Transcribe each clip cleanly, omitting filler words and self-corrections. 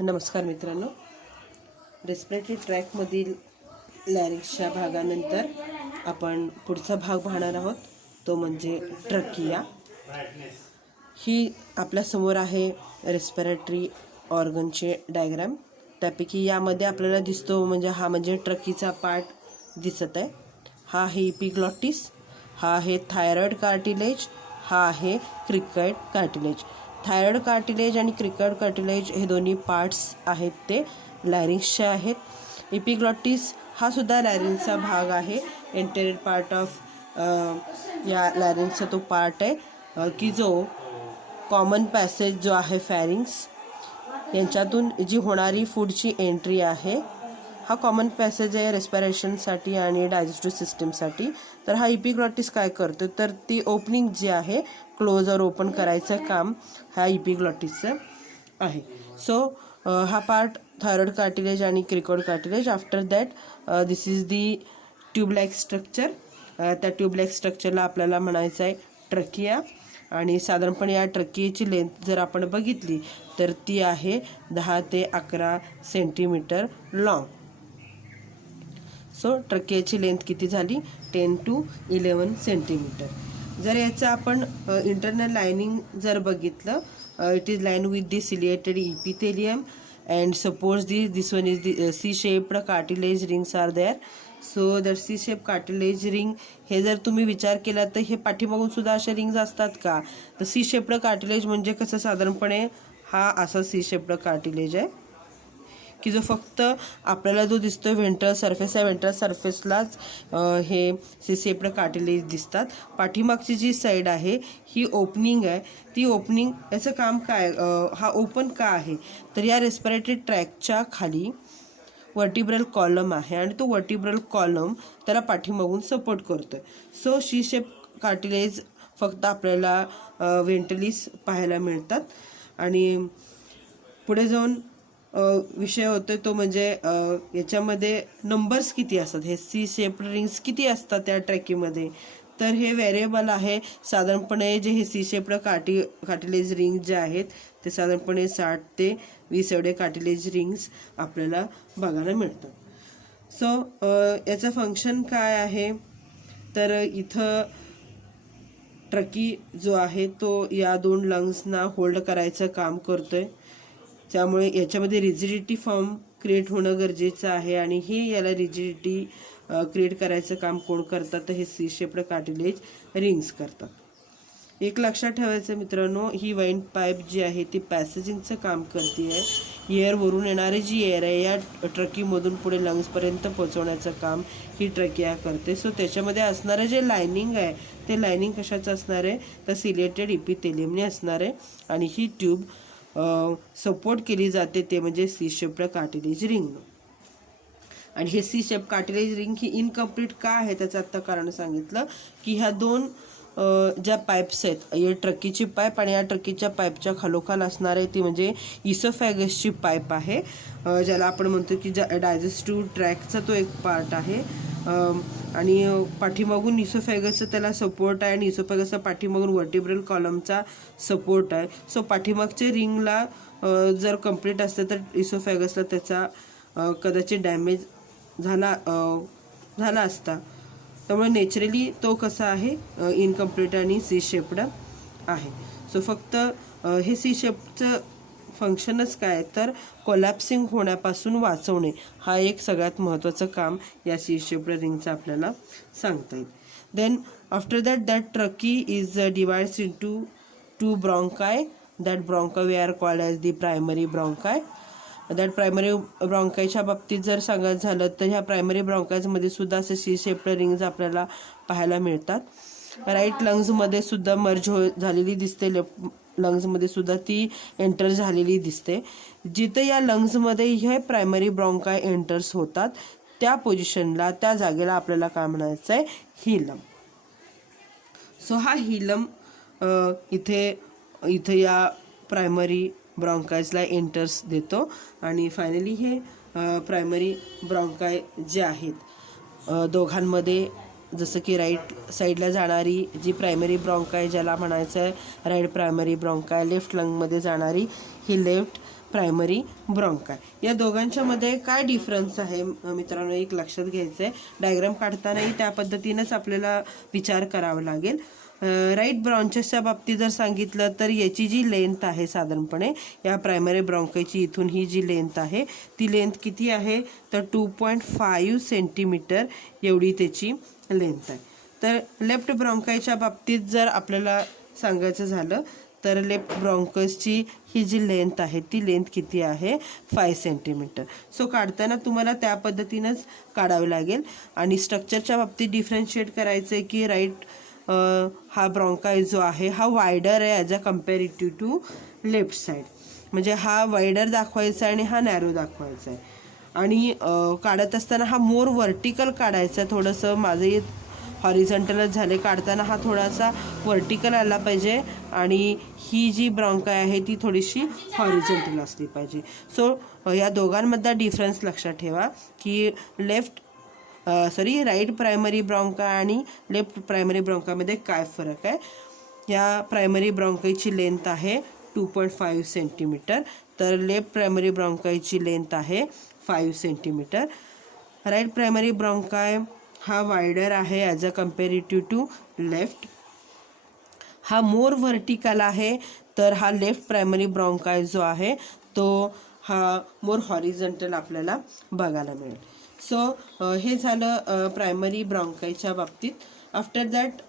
नमस्कार मित्रांनो, रेस्पिरेटरी ट्रॅकमधील लॅरिंक्सच्या भागानंतर आपण पुढचा भाग पाहणार आहोत, तो म्हणजे ट्रकिया। ही आपल्यासमोर आहे रेस्पिरेटरी ऑर्गनचे डायग्राम। त्यापैकी यामध्ये आपल्याला दिसतो हा म्हणजे ट्रकीचा पार्ट दिसत आहे। हा आहे एपिग्लॉटिस, हा आहे थायरॉइड कार्टिलेज, हा आहे क्रिकॉइड कार्टिलेज। थायरॉइड कार्टिलेज आणि क्रिकॉइड कार्टिलेज हे दोन्ही पार्ट्स आहेत ते लॅरिंक्सचे आहेत। एपिग्लॉटिस हा सुद्धा लॅरिंक्सचा भाग आहे। एंटेरियर पार्ट ऑफ या लॅरिंक्सचा तो पार्ट आहे की जो कॉमन पॅसेज जो आहे फॅरिंग्स यांच्यातून जी होणारी फूडची एंट्री आहे, हा कॉमन पॅसेज आहे रेस्पिरेशनसाठी आणि डायजेस्टिव्ह सिस्टीमसाठी। तर हा एपिग्लॉटिस काय करतो, तर ती ओपनिंग जी आहे क्लोज और ओपन करायचं काम हा एपिग्लॉटिसचं आहे। सो हा पार्ट थायरॉइड कार्टिलेज आणि cricoid cartilage. After that this is the tube like structure. त्या ट्यूब लाईक स्ट्रक्चरला आपल्याला म्हणायचं आहे ट्रकिया। आणि साधारणपणे या ट्रकियाची लेंथ जर आपण बघितली तर ती आहे 10 ते 11 सेंटीमीटर लॉंग। सो ट्रकियाची लेंथ किती झाली, 10 to 11 सेंटीमीटर। जर याचं आपण इंटरनल लाइनिंग जर बघितलं, it is line with the ciliated epithelium and suppose this one is the C shaped cartilage rings are there. So that C shape cartilage ring हे जर तुम्ही विचार केला तर हे पाठीमागून सुद्धा असे रिंग्स असतात का, तर सी शेप्ड कार्टिलेज म्हणजे कसं साधारणपणे हा असा सी शेप्ड कार्टिलेज आहे की जो फक्त आपल्याला जो दिसतो व्हेंट्रल सरफेस आहे, व्हेंट्रल सरफेसलाच हे सी शेप्ड कार्टिलेज दिसतात। पाठीमागची जी साईड आहे ही ओपनिंग आहे, ती ओपनिंग याचं काम काय, हा ओपन का आहे, तर या रेस्पिरेटरी ट्रॅकच्या खाली वर्टिब्रल कॉलम आहे आणि तो वर्टिब्रल कॉलम त्याला पाठीमागून सपोर्ट करतोय। सो सी शेप कार्टिलेज फक्त आपल्याला व्हेंट्रलीस पाहायला मिळतात। आणि पुढे जाऊन विषय होतोय तो म्हणजे याच्यामध्ये नंबर्स किती असतात, हे सी शेप रिंग्स किती असतात त्या ट्रॅकीमध्ये, तर हे व्हेरिएबल आहे। साधारणपणे जे हे सी शेप्ड कार्टिलेज रिंग जे आहेत ते साधारणपणे 60 ते 20 एवढे कार्टिलेज रिंग्स आपल्याला बघायला मिळतात। सो याचं फंक्शन काय आहे, तर इथं ट्रकी जो आहे तो या 2 लंग्सना होल्ड करायचं काम करतोय, त्यामुळे याच्यामध्ये रिजिडिटी फॉर्म क्रिएट होणं गरजेचं आहे। आणि हे याला रिजिडिटी क्रिएट करायचं काम कोण करतात, तर हे सी शेप्ड कार्टिलेज रिंग्स करतात। एक लक्षात ठेवायचं मित्रांनो, ही वाईन पाईप जी आहे ती पॅसेजिंगचं काम करते आहे। एअरवरून येणारी जी एअर आहे या ट्रकीमधून पुढे लंग्सपर्यंत पोहोचवण्याचं काम ही ट्रकिया करते। सो त्याच्यामध्ये असणारं जे लायनिंग आहे ते लायनिंग कशाचं असणार आहे, तर सिलिएटेड इपिथेलियमने असणार आहे। आणि ही ट्यूब सपोर्ट केली जाते ते म्हणजे सी शेप्ड कार्टिलेज रिंग। आणि हे सी शेप कार्टिलेज रिंग ही इनकम्प्लीट का आहे त्याचं आत्ता कारण सांगितलं की ह्या 2 ज्या पाईप्स आहेत, या ट्रकीची पाईप आणि या ट्रकीच्या पाईपच्या खालोखाल असणार आहे ती म्हणजे इसोफॅगसची पाईप आहे, ज्याला आपण म्हणतो की डायजेस्टिव्ह ट्रॅकचा तो एक पार्ट आहे। आणि पाठीमागून इसोफॅगसचा त्याला सपोर्ट आहे आणि इसोफॅगसचा पाठीमागून वर्टिब्रल कॉलमचा सपोर्ट आहे। सो पाठीमागच्या रिंगला जर कंप्लीट असतं तर इसोफॅगसला त्याचा कदाचित डॅमेज झाला असता, त्यामुळे नॅचरली तो कसा आहे इनकम्प्लीट आणि सी शेप्ड आहे। सो फक्त हे सी शेपचं फंक्शनच काय, तर कोलॅप्सिंग होण्यापासून वाचवणे, हा एक सगळ्यात महत्त्वाचं काम या सी शेप्ड रिंगचं आपल्याला सांगता येईल। Then after that trachea is divides into 2 bronchi. That bronchi we are called as the primary bronchi. That primary ब्रॉन्कायच्या बाबतीत जर सांगायचं झालं तर ह्या प्रायमरी ब्रॉन्कायजमध्ये सुद्धा असे सी शेप्ड रिंग्स आपल्याला पाहायला मिळतात। राईट लंग्समध्ये सुद्धा मर्ज झालेली दिसते, लेफ्ट लंग्समध्ये सुद्धा ती एंटर झालेली दिसते। जिथे या लंग्समध्ये हे प्रायमरी ब्रॉन्काय एंटर्स होतात त्या पोझिशनला, त्या जागेला आपल्याला काय म्हणायचं आहे, हिलम। सो हा हिलम इथे या प्रायमरी ब्रॉन्कायजला एंटर्स देतो। आणि फायनली हे प्रायमरी ब्रॉन्काय जे आहेत दोघांमध्ये, जसं की राईट साईडला जाणारी जी प्रायमरी ब्रॉन्काय ज्याला म्हणायचं आहे राईट प्रायमरी ब्रॉन्काय, लेफ्ट लंगमध्ये जाणारी ही लेफ्ट प्रायमरी ब्रॉन्काय. या दोघांच्यामध्ये काय डिफरन्स आहे मित्रांनो, एक लक्षात घ्यायचं आहे. डायग्राम काढतानाही त्या पद्धतीनंच आपल्याला विचार करावा लागेल. राईट ब्रॉन्चेसच्या बाबतीत जर सांगितलं तर याची जी लेंथ आहे साधारणपणे या प्रायमरी ब्रॉन्कायची इथून ही जी लेंथ आहे ती लेंथ किती आहे तर 2.5 सेंटीमीटर एवढी त्याची लेंथ आहे. तर लेफ्ट ब्रॉन्कायच्या बाबतीत जर आपल्याला सांगायचं झालं तर लेफ्ट ब्रॉन्कसची ही जी लेंथ आहे ती लेंथ किती आहे 5 सेंटीमीटर. सो काढताना तुम्हाला त्या पद्धतीनंच काढावं लागेल. आणि स्ट्रक्चरच्या बाबतीत डिफरन्शिएट करायचं आहे की राईट हा ब्रॉन्काय जो आहे हा वायडर आहे as a comparative to left side. म्हणजे हा वायडर दाखवायचा आणि हा नॅरो दाखवायचा आहे. आणि काढत असताना हा मोर व्हर्टिकल काढायचा आहे. थोडंसं माझंही हॉरिझॉन्टलच झाले, काढताना हा थोडासा व्हर्टिकल आला पाहिजे आणि ही जी ब्रॉन्काय आहे ती थोडीशी हॉरिझॉन्टल असली पाहिजे. सो या दोघांमधला डिफरन्स लक्षात ठेवा की राईट प्रायमरी ब्रॉन्काय आणि लेफ्ट प्रायमरी ब्रॉन्कायमध्ये काय फरक आहे. या प्रायमरी ब्रॉन्कायची लेंथ आहे 2.5 सेंटीमीटर, तर लेफ्ट प्रायमरी ब्रॉन्कायची लेंथ आहे 5 सेंटीमीटर. राईट प्रायमरी ब्रॉन्काय हा वायडर आहे as a comparative to left. हा मोर व्हर्टिकल आहे, तर हा लेफ्ट प्रायमरी ब्रॉन्काय जो आहे तो हा मोर हॉरिझॉन्टल आपल्याला बघायला मिळेल. सो हे झालं प्रायमरी ब्रॉन्कायच्या बाबतीत. आफ्टर दॅट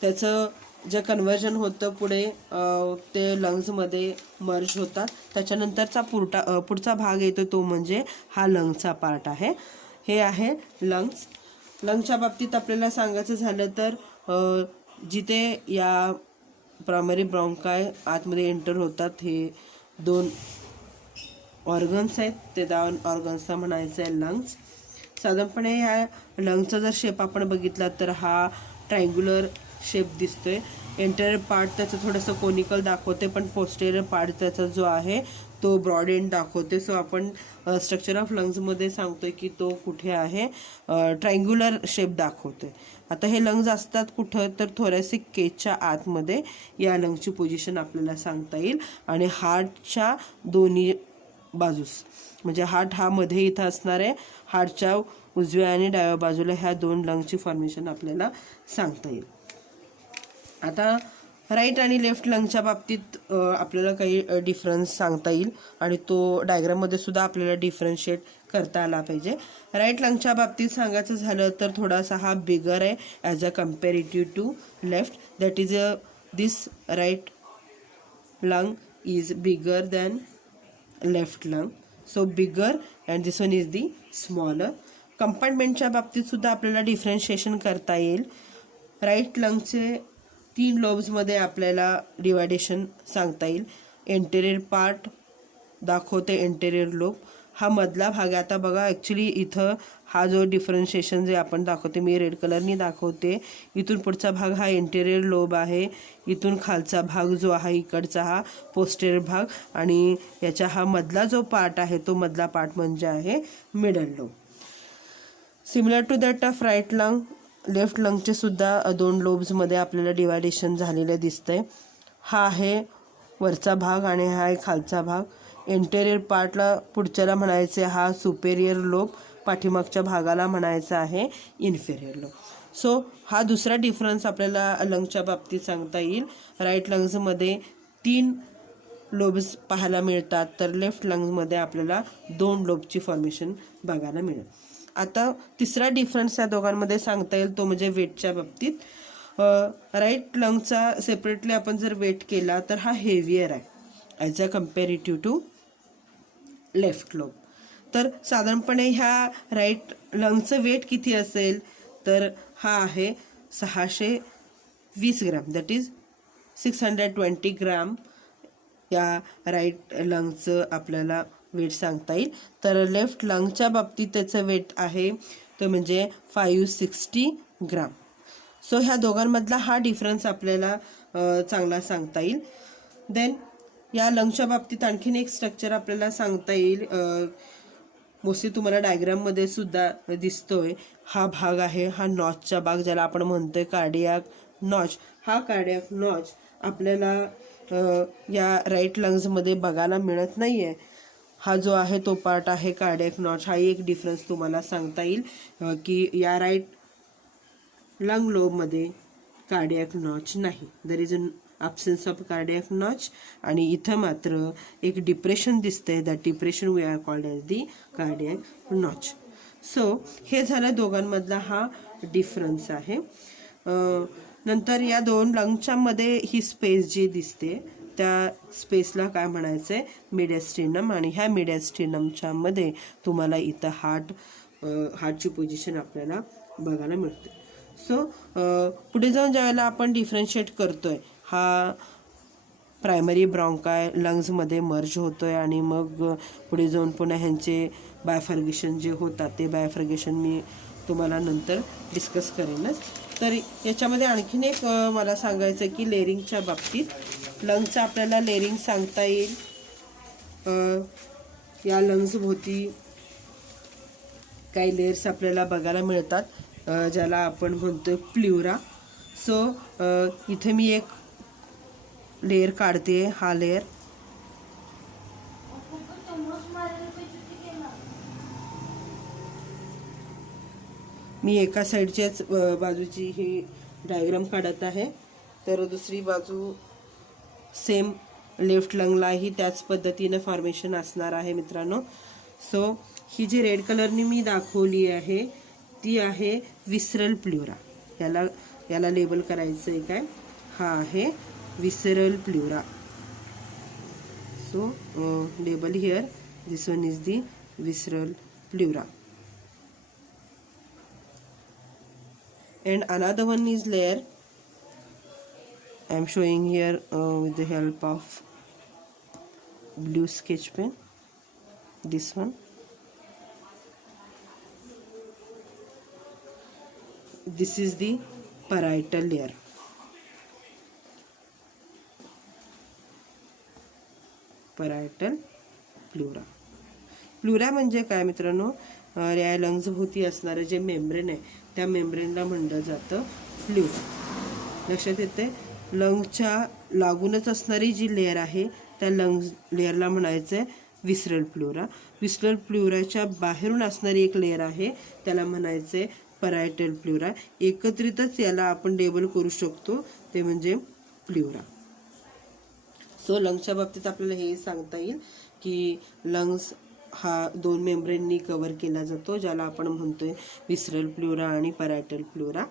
त्याचं जे कन्व्हर्जन होतं पुढे ते लंग्समध्ये मर्ज होतात. त्याच्यानंतरचा पुढचा भाग येतो तो म्हणजे हा लंग्सचा पार्ट आहे. हे आहे लंग्स. लंग्सच्या बाबतीत आपल्याला सांगायचं झालं तर जिथे या प्रायमरी ब्रॉन्काय आतमध्ये एंटर होतात हे 2 ऑर्गन्स आहेत, ते 2 ऑर्गन्सला म्हणायचं आहे लंग्स. साधारणपणे ह्या लंग्सचा जर शेप आपण बघितला तर हा ट्रायंग्युलर शेप दिसतोय. एंटेरियर पार्ट त्याचं थोडंसं कोनिकल दाखवते, पण पोस्टेरियर पार्ट त्याचा जो आहे तो ब्रॉड एंड दाखवते. सो आपण स्ट्रक्चर ऑफ लंग्समध्ये सांगतोय की तो कुठे आहे ट्रायंग्युलर शेप दाखवतोय. आता हे लंग्स असतात कुठं तर थोरॅसिक केजच्या आतमध्ये या लंग्सची पोझिशन आपल्याला सांगता येईल. आणि हार्टच्या दोन्ही बाजूस म्हणजे हार्ट हा मध्ये इथं असणार आहे, हार्टच्या उजव्या आणि डाव्या बाजूला ह्या 2 लंग्सची फॉर्मेशन आपल्याला सांगता येईल. आता राईट आणि लेफ्ट लंग्सच्या बाबतीत आपल्याला काही डिफरन्स सांगता येईल आणि तो डायग्राममध्ये सुद्धा आपल्याला डिफरन्शिएट करता आला पाहिजे. राईट लंग्सच्या बाबतीत सांगायचं झालं तर थोडासा हा बिगर आहे as a comparative to left. That is this right lung is bigger than left lung. So bigger and this one is the smaller. कंपार्टमेंटच्या बाबतीत सुद्धा आपल्याला डिफरन्शिएशन करता येईल. राईट लंगचे 3 लोब्समध्ये आपल्याला डिवायडेशन सांगता येईल. एंटेरियर पार्ट दाखवते एंटेरियर लोब, हा मधला भाग आहे. आता बघा ॲक्च्युली इथं हा जो डिफरन्शिएशन जे आपण दाखवते मी रेड कलरनी दाखवते, इथून पुढचा भाग हा एंटेरियर लोब आहे, इथून खालचा भाग जो आहे इकडचा हा पोस्टेरियर भाग आणि याच्या हा मधला जो पार्ट आहे तो मधला पार्ट म्हणजे आहे middle lobe. Similar to that of right lung left लंगचे सुद्धा 2 लोब्समध्ये आपल्याला डिवायडेशन झालेलं दिसतंय. हा आहे वरचा भाग आणि हा आहे खालचा भाग. एंटेरियर पार्टला पुढच्याला म्हणायचे हा सुपेरियर लोब, पाठीमागच्या भागाला म्हणायचं आहे इन्फेरियर लोब. सो हा दुसरा डिफरन्स आपल्याला लंग्सच्या बाबतीत सांगता येईल. राईट लंग्समध्ये 3 लोब्स पाहायला मिळतात, तर लेफ्ट लंग्समध्ये आपल्याला 2 लोबची फॉर्मेशन बघायला मिळेल. आता तिसरा डिफरन्स या दोघांमध्ये सांगता येईल तो म्हणजे वेटच्या बाबतीत. राईट लंगचा सेपरेटली आपण जर वेट केला तर हा हेवियर आहे as a comparative to left lobe. तर साधारणपणे ह्या राईट लंगचं वेट किती असेल तर हा आहे 620 ग्रॅम, दॅट इज 620 ग्रॅम या राईट लंगचं आपल्याला वेट सांगता येईल. तर लेफ्ट लंगच्या बाबतीत त्याचं वेट आहे तो म्हणजे 560 ग्राम. सो ह्या दोघांमधला हा डिफरन्स आपल्याला चांगला सांगता येईल. देन या लंगच्या बाबतीत आणखीन एक स्ट्रक्चर आपल्याला सांगता येईल, मोस्टली तुम्हाला डायग्राममध्ये सुद्धा दिसतोय. हा भाग आहे हा नॉचचा भाग ज्याला आपण म्हणतोय कार्डियाक नॉच. हा कार्डियाक नॉच आपल्याला या राईट लंग्समध्ये बघायला मिळत नाही आहे. हा जो आहे तो पार्ट आहे कार्डियक नॉच. हा एक डिफरन्स तुम्हाला सांगता येईल की या राईट लंग लोबमध्ये कार्डियक नॉच नाही. There is an absence of cardiac notch. आणि इथं मात्र एक डिप्रेशन दिसतंय. That depression we are called as the cardiac notch. So हे झालं दोघांमधला हा डिफरन्स आहे. नंतर या दोन लंगच्या मध्ये ही स्पेस जी दिसते त्या स्पेसला काय म्हणायचं आहे, मिडियास्टिनम. आणि ह्या मिडियास्टिनमच्या मध्ये तुम्हाला इथं हार्टची पोझिशन आपल्याला बघायला मिळते. सो पुढे जाऊन ज्यावेळेला आपण डिफरन्शिएट करतोय, हा प्रायमरी ब्रॉन्काय लंग्समध्ये मर्ज होतोय आणि मग पुढे जाऊन पुन्हा ह्यांचे बायफर्गेशन जे होतात ते बायफर्गेशन मी तुम्हाला नंतर डिस्कस करेनच. तर याच्यामध्ये आणखीन एक मला सांगायचं की लेअरिंगच्या बाबतीत लंग्सचं आपल्याला लेअरिंग सांगता येईल. या लंग्सभोवती काही लेयर्स आपल्याला बघायला मिळतात, ज्याला आपण म्हणतो प्ल्युरा. सो इथे मी एक लेयर काढते. हा लेयर मी एका साईडच्याच बाजूची ही डायग्राम काढत आहे. तर दुसरी बाजू सेम लेफ्ट लंगलाही त्याच पद्धतीनं फॉर्मेशन असणार आहे मित्रांनो. सो ही जी रेड कलरनी मी दाखवली आहे ती आहे विसरल प्ल्युरा. याला लेबल करायचं आहे काय, हा आहे visceral pleura. So label here, this one is the visceral pleura. And another one is layer I am showing here with the help of blue sketch pen. This one, this is the parietal layer. Parietal प्ल्युरा. प्ल्युरा म्हणजे काय मित्रांनो, या lungs भोवती असणारे जे membrane आहे त्या मेम्ब्रेनला म्हणलं जातं प्ल्युरा. लक्षात येते, लंग्सच्या लागूनच असणारी जी लेअर आहे त्या लंग्स लेअरला म्हणायचं आहे विसरल प्ल्युरा. विसरल प्ल्युराच्या बाहेरून असणारी एक लेअर आहे त्याला म्हणायचं आहे परायटल प्ल्युरा. एकत्रितच याला आपण लेबल करू शकतो, ते म्हणजे प्ल्युरा. सो लंग्सच्या बाबतीत आपल्याला हे सांगता येईल की लंग्स हा दोन मेम्ब्रेननी कव्हर केला जातो, ज्याला आपण म्हणतोय विसरल प्ल्युरा आणि परायटल प्ल्युरा.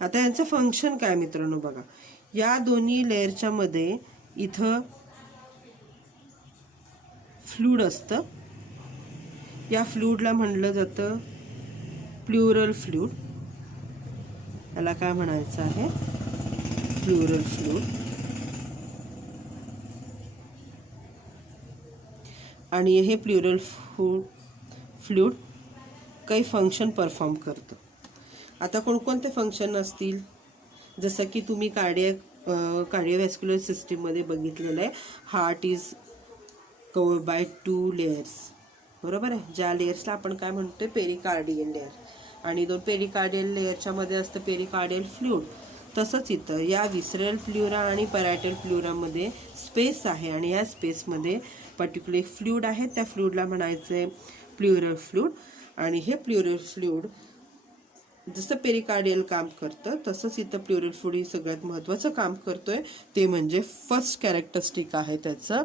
आता यांचं फंक्शन काय मित्रांनो बघा, या दोन्ही लेअरच्या मध्ये इथं फ्लूड असतं. या फ्लूडला म्हणलं जातं प्ल्युरल फ्लूड. याला काय म्हणायचं आहे, प्ल्युरल फ्लूड. आणि हे प्ल्युरल फ्लूड काही फंक्शन परफॉर्म करतं. आता कोणकोणते फंक्शन असतील, जसं की तुम्ही कार्डिओव्हॅस्क्युलर सिस्टीममध्ये बघितलेलं आहे, heart is covered by 2 layers, बरोबर आहे. ज्या लेयर्सला आपण काय म्हणतो पेरिकार्डियल लेयर, आणि 2 पेरिकार्डियल लेयरच्या मध्ये असतं पेरिकार्डियल फ्लूड. तसंच इथं या विसरल प्ल्युरा आणि परायटल प्ल्युरामध्ये स्पेस आहे आणि या स्पेसमध्ये पर्टिक्युलर फ्लूड आहे. त्या फ्लूडला म्हणायचं आहे प्ल्युरल फ्लूड. आणि हे प्ल्युरल फ्लूड जसं पेरिकार्डियल काम करतं तसंच इथं प्ल्युरल फ्लूड ही सगळ्यात महत्त्वाचं काम करतोय. ते म्हणजे फर्स्ट कॅरेक्टरिस्टिक आहे त्याचं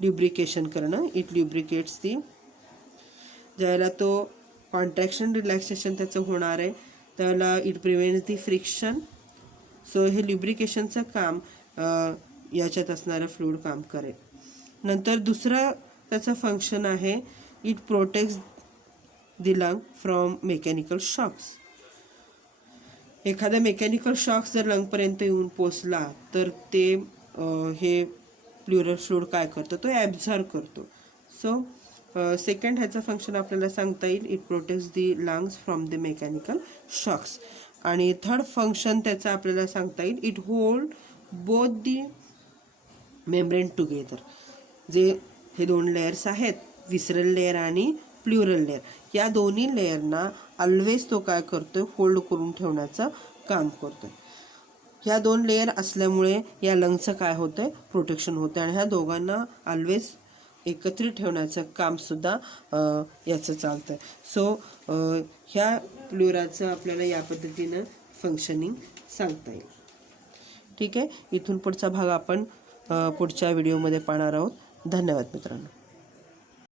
ल्युब्रिकेशन करणं. इट ल्युब्रिकेट्स दी. ज्याला तो कॉन्ट्रॅक्शन रिलॅक्सेशन त्याचं होणार आहे त्याला it prevents the friction. So हे ल्युब्रिकेशनचं काम याच्यात असणारं फ्लूड काम करेल. नंतर दुसरं त्याचं फंक्शन आहे, it protects the lung from mechanical shocks. एखादा मेकॅनिकल शॉक्स जर लंगपर्यंत येऊन पोचला तर ते हे प्ल्युरल फ्लूड काय करतो, तो ॲब्झॉर्ब करतो. सो सेकंड ह्याचं फंक्शन आपल्याला सांगता येईल, it protects the lungs from the mechanical shocks. आणि थर्ड फंक्शन त्याचं आपल्याला सांगता येईल, it hold both the membrane together. जे हे 2 लेयर्स आहेत, विसरल लेयर आणि प्ल्युरल लेयर, या दोन्ही लेयरना ऑलवेज तो काय करतोय, होल्ड करून ठेवण्याचं काम करतोय. ह्या 2 लेयर असल्यामुळे या लंगचं काय होतंय, प्रोटेक्शन होतं आणि ह्या दोघांना ऑलवेज एकत्रित ठेवण्याचं कामसुद्धा याचं चालतं. सो ह्या प्लुराचं आपल्याला या पद्धतीनं फंक्शनिंग सांगता येईल. ठीक आहे. इथून पुढचा भाग आपण पुढच्या व्हिडिओमध्ये पाहणार आहोत. धन्यवाद मित्रांनो.